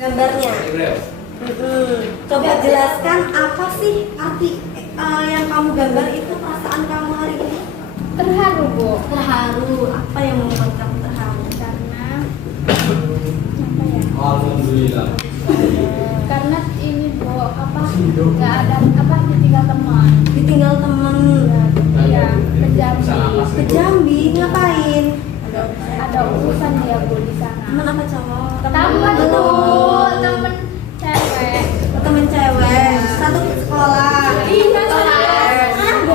gambarnya. Coba jelaskan apa sih arti yang kamu gambar itu, perasaan kamu hari ini? Terharu, Bu. Terharu. Apa yang membuat kamu terharu? Karena apa ya? Alhamdulillah. Karena ini, Bu, nggak ada ditinggal teman. Ditinggal teman. Iya, ke Jambi. Ke Jambi ngapain? Ada urusan dia, Bu, di sana. Teman apa cowok? Teman itu, temen cewek. Temen cewek. Satu sekolah. Iya,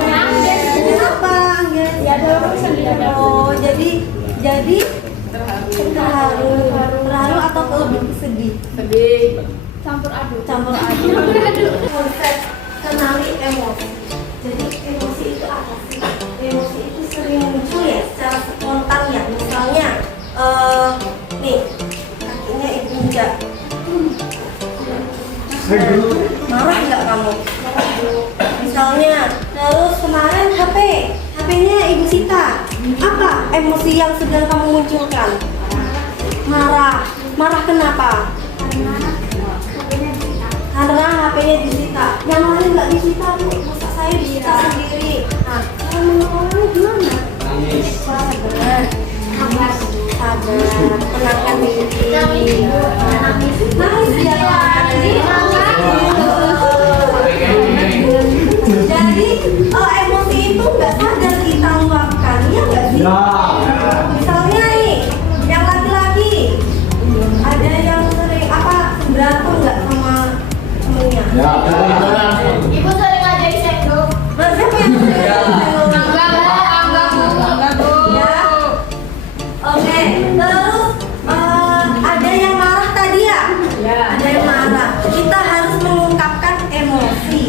Angges. Kenapa Angges? Ya ada urusan dia. Oh, jadi terharu atau lebih sedih? Campur aduk. Konsep kenali emosi. Jadi emosi itu apa sih? Emosi itu sering muncul ya secara spontan ya. Misalnya, nih kakinya ibu injak. Marah nggak kamu? Misalnya, terus kemarin HP-nya ibu sita. Apa emosi yang sedang kamu munculkan? Marah kenapa? Karena HP-nya disita. Yang lain nggak disita, Bu. Masa saya disita sendiri? Nah, cara mengelolanya gimana? Nangis. Sabar, tenangkan diri. Nangis ya. Jadi emosi itu nggak sadar kita luapkan, ya nggak sih? Misalnya nih, yang laki-laki ada yang sering berantem nggak sama temennya? Ibu sering ngajak sendok. Nah, siapa yang sering ya? Oke, terus ada yang marah tadi ya? Ada yang marah. Kita harus mengungkapkan emosi.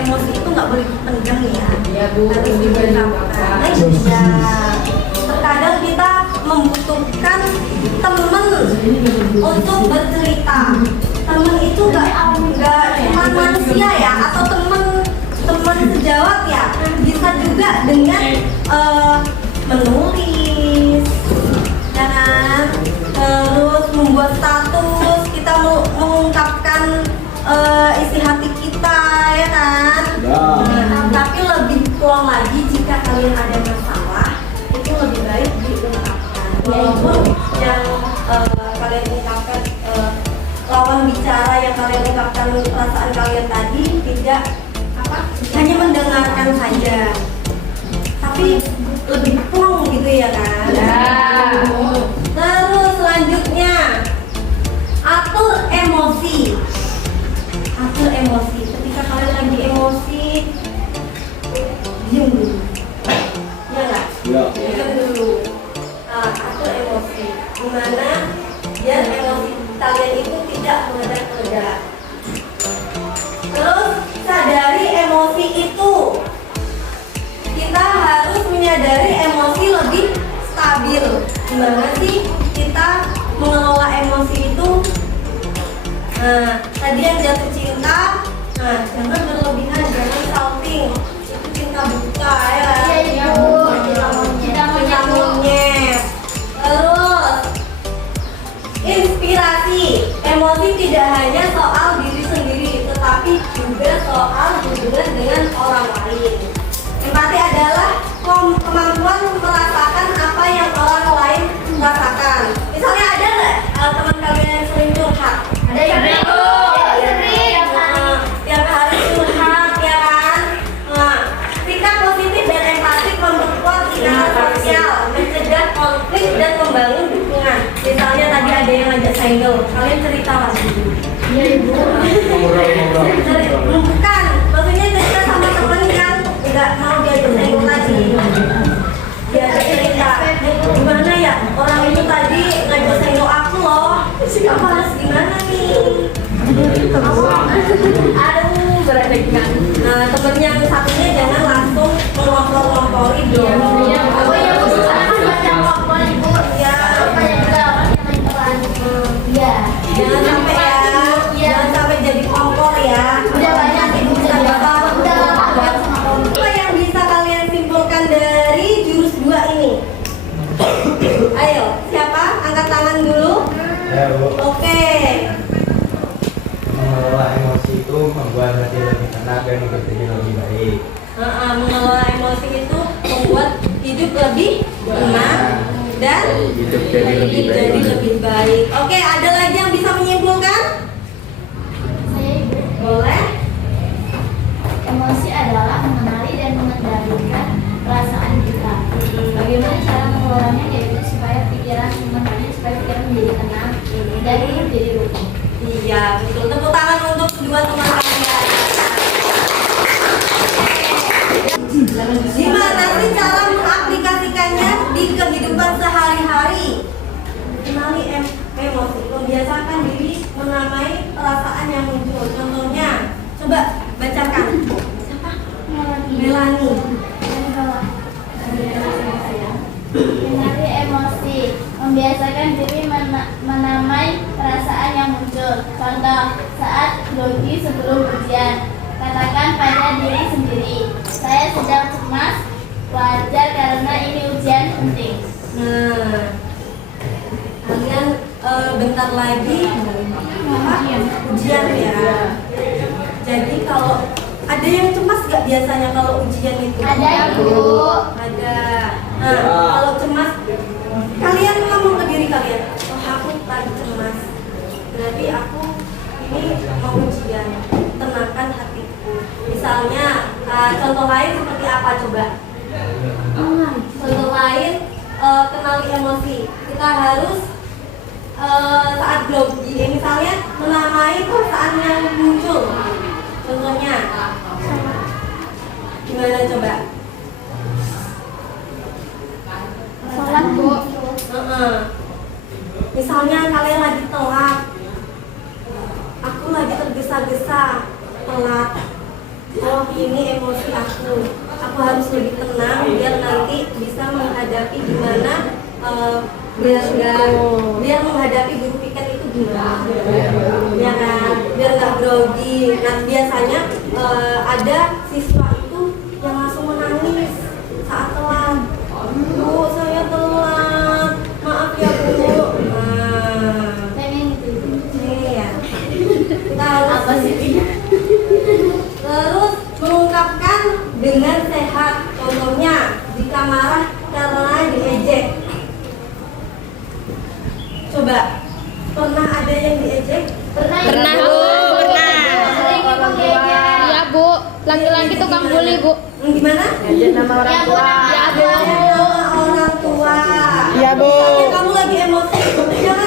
Emosi itu nggak boleh dipendam ya. Harus diungkapkan. Iya. Terkadang kita membutuhkan teman untuk bercerita. Teman itu nggak cuma manusia ya, atau teman sejawat ya. Bisa juga dengan menulis, ya kan? Terus membuat status, kita mengungkapkan isi hati kita, ya kan? Tapi lebih plong lagi jika kalian ada masalah, itu lebih baik diungkapkan. Walaupun yang kalian ungkapkan, lawan bicara yang kalian ungkapkan perasaan kalian tadi tidak hanya mendengarkan saja, tapi lebih plong gitu ya kan? Terus selanjutnya, atur emosi. Ketika kalian lagi emosi, diam dulu. Ya nggak? Diam dulu. Atur emosi. Gimana biar emosi kalian itu tidak meledak-meledak. Terus sadari emosi itu. Kita harus menyadari emosi lebih stabil. Gimana sih kita mengelola emosi itu? Nah, tadi yang jatuh cinta, jangan berlebihan, jangan salting. Itu cinta buta ya. Iya, Bu. Cinta monyet. Terus inspirasi. Emosi tidak hanya soal diri sendiri, tetapi juga soal hubungan dengan orang lain. Empati adalah kemampuan merasakan apa yang orang lain rasakan. Misalnya ada nggak teman kalian yang sering curhat? Ada yang tiap hari curhat, ya kan? Nah, sikap positif dan empati memperkuat ikatan sosial, mencegah konflik dan membangun dukungan. Misalnya tadi ada yang ngajak single, kalian cerita lagi. Iya, Ibu. Bukan, maksudnya cerita sama temen yang nggak mau diajak single lagi. Dia cerita, gimana ya, orang itu tadi ngajak single aku loh. Aku harus gimana nih? Aduh, berantakan. Nah, temen yang satunya jangan langsung melompor-lompori dong. Oh iya, Bu, sekarang kan baca kompor, Ibu. Ya, Iya. jangan sampai jadi kompor ya. Udah banyak Ada, Bu. Oke. Mengelola emosi itu membuat hati lebih tenang dan hidup jadi lebih baik. Mengelola emosi itu membuat hidup lebih tenang dan Hidup jadi lebih baik. jadi lebih baik. Oke, ada lagi yang bisa menyimpulkan? Saya Ibu. Boleh. Emosi adalah mengenali dan mengendalikan perasaan kita. Bagaimana cara mengelolanya, yaitu supaya pikiran menjadi tenang dan hidup jadi rukun. Iya, betul. Tepuk tangan untuk kedua teman kalian. Gimana sih cara mengaplikasikannya di kehidupan sehari-hari? Kenali emosi, membiasakan diri menamai perasaan yang muncul. Contohnya, coba bacakan. Siapa? Melani. Mengenali emosi, membiasakan diri menamai perasaan yang muncul. Contoh, saat grogi sebelum ujian, katakan pada diri sendiri, saya sedang cemas, wajar karena ini ujian penting. Nah, kalian bentar lagi ujian ya. Jadi kalau ada yang cemas gak biasanya kalau ujian itu? Ada, Ibu. Ada. Nah, kalau cemas, kalian ngomong ke diri kalian, oh aku lagi cemas, berarti aku ini mau ujian, tenangkan hatiku. Misalnya, contoh lain seperti apa coba? Contoh lain, kenali emosi. Kita harus saat grogi, misalnya menamai perasaan yang muncul. Contohnya, gimana coba? Sholat, Bu. Misalnya kalian lagi telat, aku lagi tergesa-gesa, telat. Oh ini emosi aku harus lebih tenang biar nanti bisa menghadapi gimana, biar menghadapi guru piket itu gimana, ya kan? Biar nggak grogi. Nah biasanya ada siswa itu yang langsung menangis saat telat. Bu, saya telat. Maaf ya, Bu. Pengen gitu. Iya. Kita harus terus mengungkapkan dengan sehat. Contohnya, jika marah karena diejek. Coba, pernah ada yang diejek? Pernah, Pernah, Ibu. Bu, pernah. Sering Ibu diajak. Iya, Bu. Laki-laki tukang bully, Bu. Gimana? Ya, Bu. Ya, Bu. Sama orang tua. Iya, Bu. Misalnya kamu lagi emosi, jangan